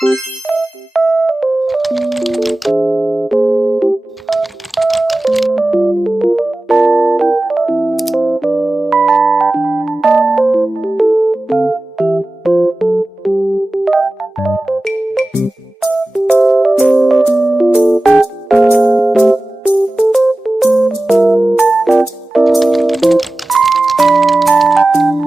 What's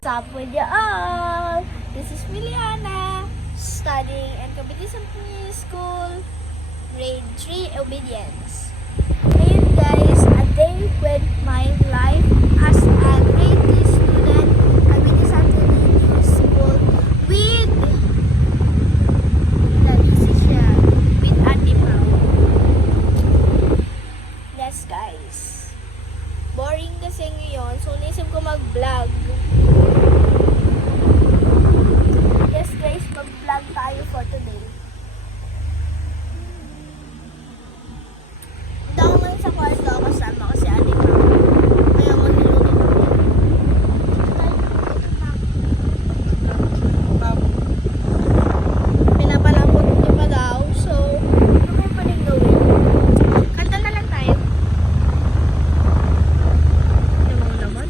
up with you all? This is Miliana, studying in Competition School, grade 3 obedience. Ngayon guys, a day with my life as a grade 3 student, Competition School with with Ate Pao. Yes guys, boring kasi ngayon, so naisip ko mag-vlog. Yes guys, mag-vlog tayo for today. Dahil ngayon sa kwarto, kasama ko si Ate Pao. Kaya magluluto kami. Pinapalambot niyo pa daw, so ano pa rin gawin? Kanta na lang tayo. Ano mo naman?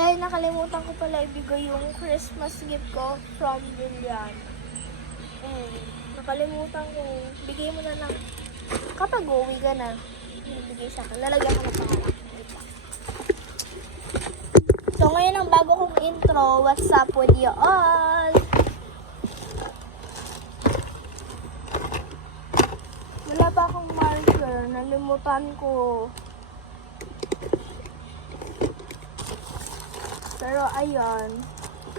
Dahil nakalimutan ko pala ibigay yung Christmas gift ko from Lilian. Nakalimutan ko. Bigay mo na lang. Kapag uwi ka na, ibigay sa akin. Lalagyan ko na pangalan. So, ngayon ang bago kong intro. What's up with you all? Wala pa akong marker. Nalimutan ko. Pero ayun,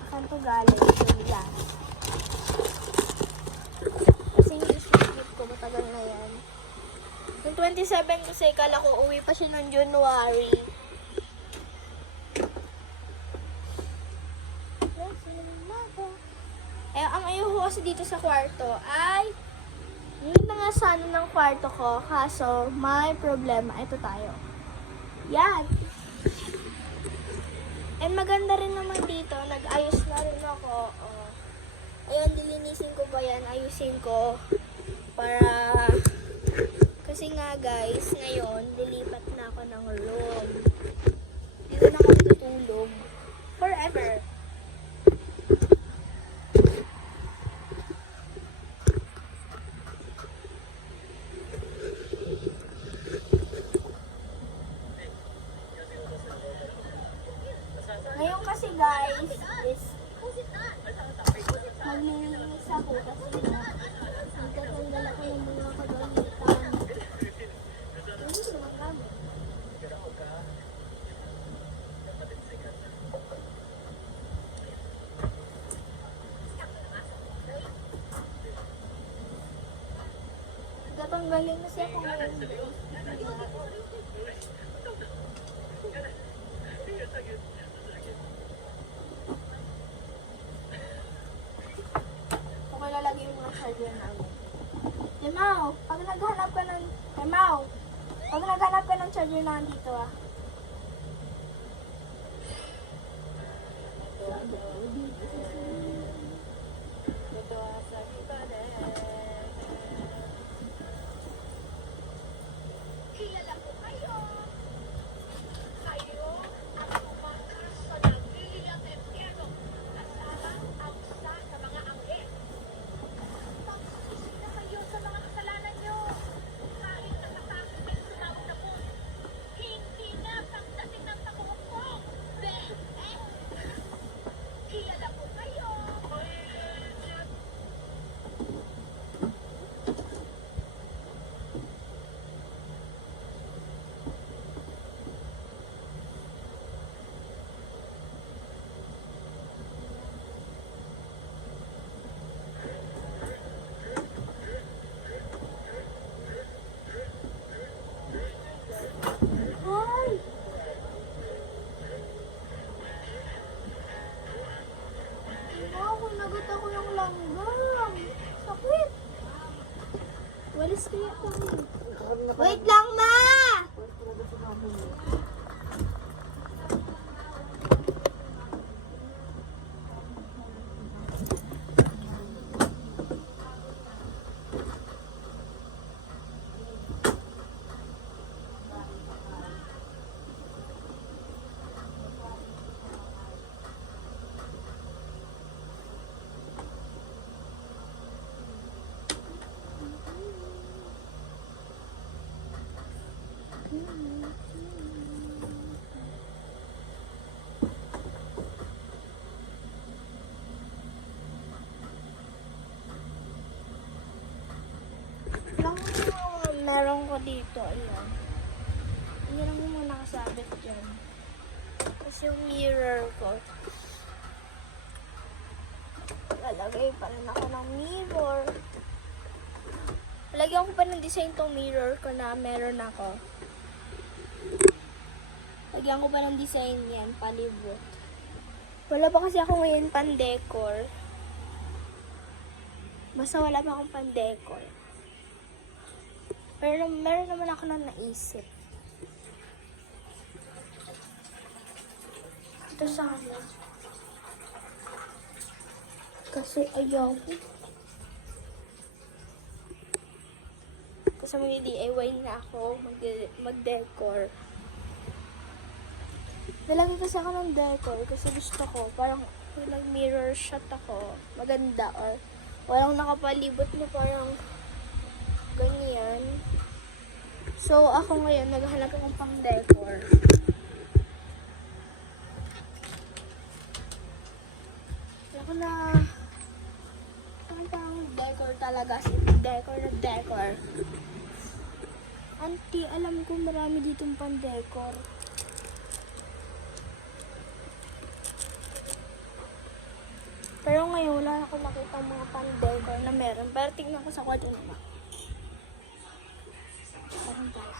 saan to galing? Yan. Kasi yung gift ko, matagal na yan. Yung 27 kasi, kala ko uwi pa siya noong January. Eh, ang ayoko kasi dito sa kwarto ay yung mga sana ng kwarto ko, kaso may problema. Ito tayo. Yan. And maganda rin naman dito, nag-ayos na rin ako. Ayun, dilinisin ko ba yan? Ayusin ko. Para, kasi nga guys, ngayon, lilipat na ako ng room. Dito na ako tutulog. Forever. Ngayon kasi guys, is maglilinis ako kasi nagtatanggal ako ng mga kagamitan. Hindi naman kami. Nagtatanggalin kasi ako ngayon. Lalagay yung mga charger namin. Mau, pag naghanap ka ng... Mau, pag naghanap ka ng charger na dito ah. Kilala ko kayo. Kayo ang tumakas sa nagililang impyerno. Kasama ang sa mga anghel. Pagsisisi na kayo sa mga kasalanan nyo. Kahit nakatakas din sumawag na po. Hindi na pagdating ng tabuhok ko. Kilala ko kayo. Labas kaya tayo. Wait lang, ma! Meron ko dito, ayan. Hindi lang mo nakasabit dyan. Tapos yung mirror ko. Lalagay pa rin ako ng mirror. Lagyan ko pa ng design tong mirror ko na meron ako. Lagyan ko pa ng design yan, palibot. Wala pa kasi ako ngayon pan-decor. Basta wala pa akong pan-decor. Pero meron naman ako na naisip. Ito sana. Kasi ayaw ko. Kasi mag-DIY na ako. Mag-decor. Nalagay kasi ako ng decor kasi gusto ko. Parang mirror shot ako. Maganda. Or walang nakapalibot na parang ganyan. So, ako ngayon, naghahanap akong pang decor. Ako na pang decor talaga. Decor na decor. Auntie, alam ko marami ditong pang decor. Pero ngayon, wala na akong nakita mga pang decor na meron. Pero tingnan ko sa kwarto naman. Parang pala.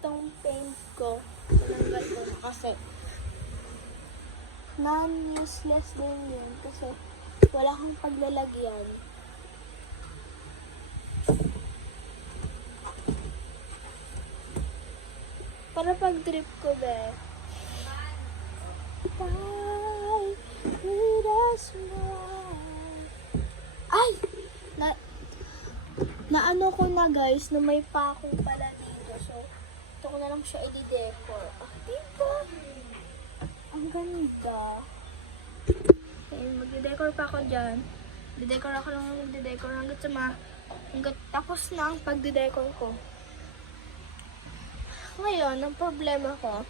Itong paint ko, tinanggal ko na kasi non-useless din yun kasi wala kang paglalagyan. Para pag-drip ko, be. Bye, with us now. Ay! Naano ko na guys, na may pako pala dito. So, ito ko na lang siya i-decor. Ah, diba? Ang ganda. Okay, mag-decor pa ako dyan. Di-decor ako lang mag-decor hanggat tapos na ang pag-decor ko. Ngayon, ang problema ko,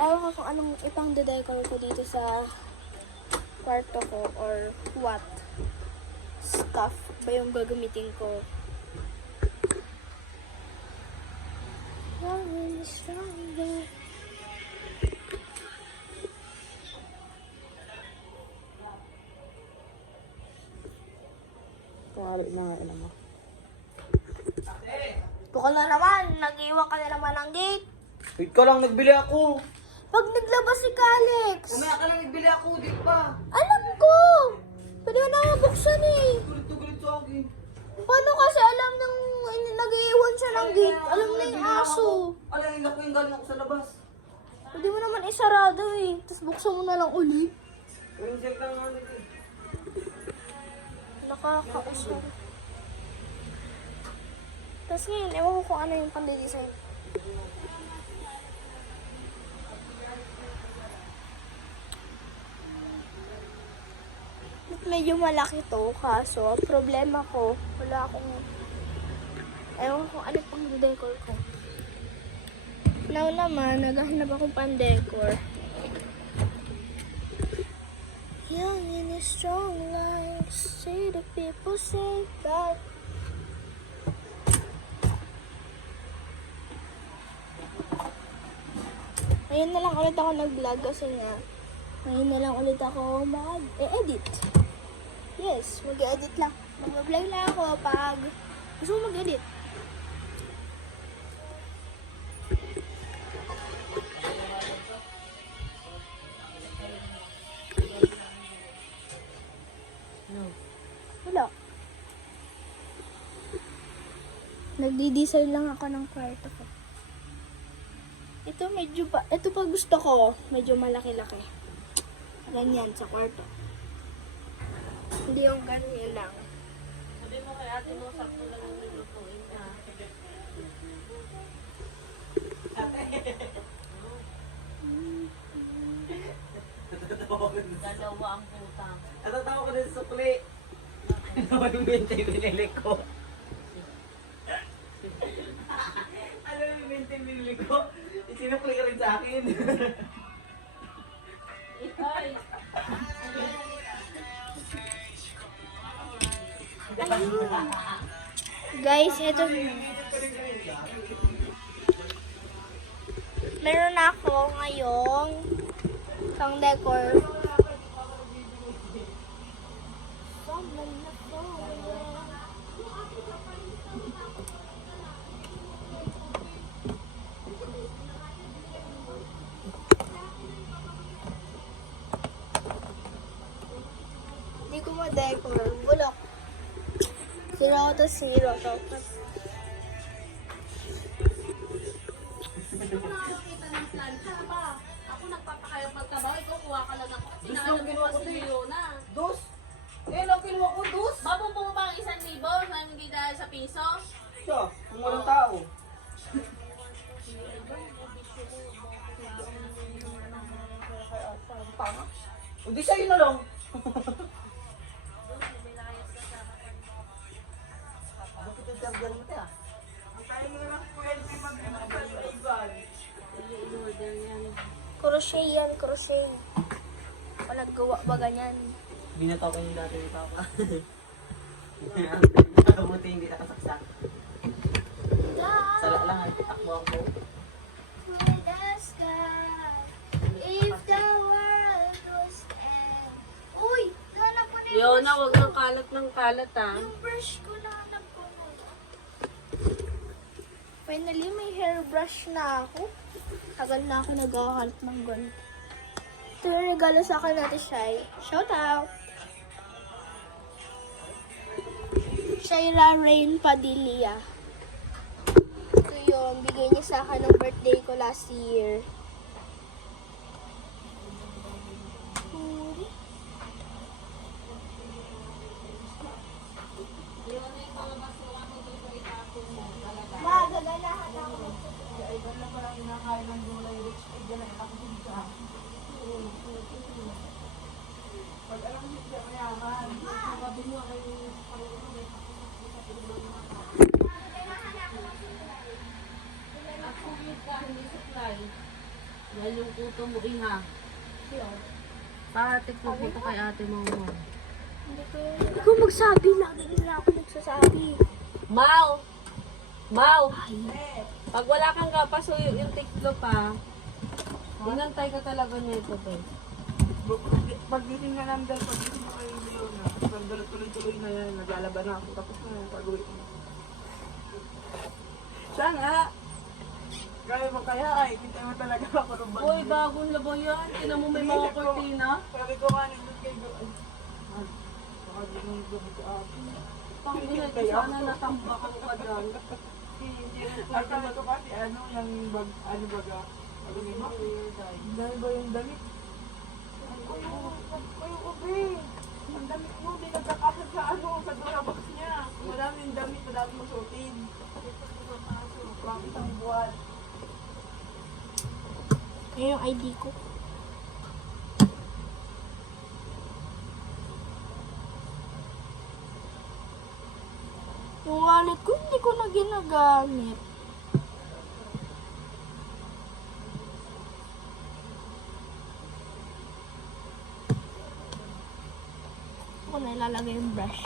ayaw ko kung anong ipang de-decor ko dito sa kwarto ko or what stuff ba yung gagamitin ko. Stronger. Kawali mga ina mo. Ito ka na naman, nag-iwan ka na naman ng gate. Wait ka lang, nagbili ako. Pag naglabas si Alex. Umaya ka lang, nagbili ako, di pa. Alam ko. Pwede mo na mabuksan eh. Gulit sa akin. Paano kasi alam ng nag-iwan siya ng gate? Alam na yung aso. Alayin ako yung galing ako sa labas. Pwede mo naman isarado eh. Tapos buksan mo na lang uli. Yung check lang nga nito. Nakakausap. Tapos ngayon, ewan ko kung ano yung pang-design. Medyo malaki to, kaso problema ko, wala akong, ewan ko ano pang decor ko. Now naman, naghahanap akong pang-decor. Young in a strong life, say the people say that. Ngayon na lang ulit ako nag-vlog kasi nga, ngayon na lang ulit ako mag-edit. Yes, mag-edit lang. Mag-vlog lang ako pag gusto ko mag-edit. Nagdi-design lang ako ng kwarto ko. Ito pa gusto ko, medyo malaki-laki. Ganyan sa kwarto. Hindi yung ganyan lang. Sabi mo kay ate mo, sakto lang yung lulutuin na. Dalawa ang puta. Natatawa ko din sa sukli. Ano yung bente yung binili ko? Ano yung bente yung binili ko? Isinukli ka rin sa akin. Itoy! Guys, ito. Meron ako ngayong pang decor. Hindi ko ma-decor. Bulok. Zero out of zero. Nakakita ng plancha ba? Ako nagpapakayang magtrabaho, ikaw kuha ka lang ako. Gusto Tinakala mo mo ginawa si ko din. Leona. Dos! Eh, lang kinuha ko, dos! Babong mo ba ang 1,000 na hindi dahil sa piso? Siya, kung walang tao. Tama. O di sa'yo na lang. Bakit ang charger mo tayo? I-order yan. Crochet yan, crochet. Walang gawa ba ganyan? Binato ko yung dati ni Papa. Buti hindi nakasaksak. Sala lang ay takbo ako. If the world was end. Uy! Hanap ko na yung Leona, brush huwag ko. kang kalat ng kalat ah. Yung brush ko na hanap ko. Finally, may hairbrush na ako. Tagal na ako nagkakalat ng ganito. Ito yung regalo sa akin natin, Shai. Shout out! Shaira Rain Padilla. Ito yung bigay niya sa akin ng birthday ko last year. Magaganahan ako. At sumit ka, hindi supply. Dahil yung kuto mo iha. Patik na kuto kay ate mo mo. Ikaw magsabi. Lagi nila ako nagsasabi. Mau! Mau! Pag wala kang gapas o yung tiklo pa, inantay ka talaga nito, be. Pagdating na lang dahil pagdating na kayo ngayon na pagdating tuloy-tuloy na yan, naglalaban na ako tapos na yung pag-uwi ko. Siya nga! Kaya mo kaya ay, hindi mo talaga ako ng Uy, bagong labo yan. Tinan mo may mga kortina. Sabi ko nga nindot kayo doon. Baka di mo doon sa akin. Pang ina, sana natambakan ka dyan. Ang sabi ko kasi ano, yung bag, ano baga, ano mo? Dahil ba yung damit? Ay, okay. Ang damit mo, di nagkakasad sa ano, sa Durabox niya. Maraming damit, madaming masuotin. Bakit ang buwan? Ayan yung ID ko. Yung wallet ko, hindi ko na ginagamit. Ako na ilalagay yung brush.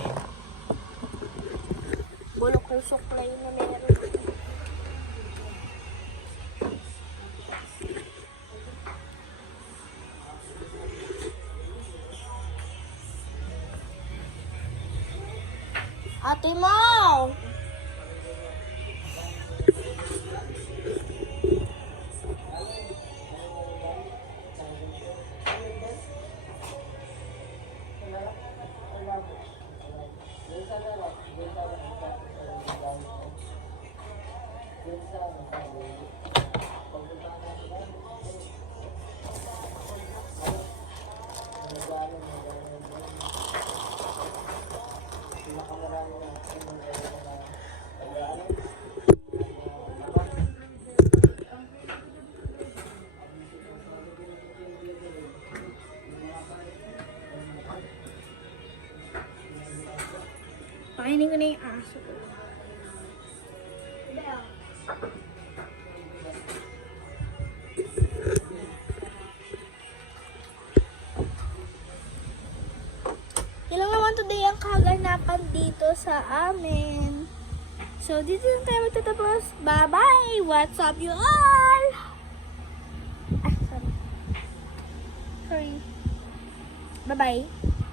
Bulok yung suklay na meron. Ate Mau! Pakainin ko na yung aso. Yun lang naman today ang kaganapan dito sa amin. So, dito lang tayo magtatapos. Bye-bye! What's up, you all? Ah, sorry. Sorry. Bye-bye.